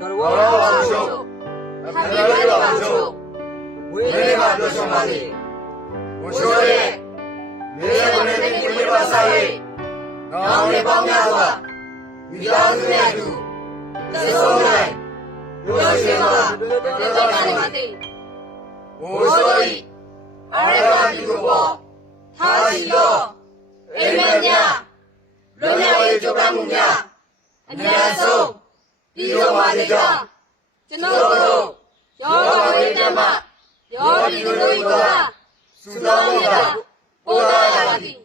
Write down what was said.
ကရဝါရောပါရှုအမေရေပါရှုဝေရေပါဒုရှမလေးဝရှောရေမေယုန်နေကိမေပါစာရေနောင်ရေပေါင်းများစွာမိသားစုနဲ့အတူသေဆုံးလိုက်ဒုရှင်မှာဒေသကာရီမသိဝရှောဤအရေပါဒီဘောသာစီရောအိမ်မညာလွန်မြောက်ရေးကြိုးပမ်းမှုများအများဆုံး စေကြောင်းကျွန်တော်တို့ရောဂါဝိတ္တမရောဒီလိုလိုကဆုတောင်းနေတာပို့သားရပါသည်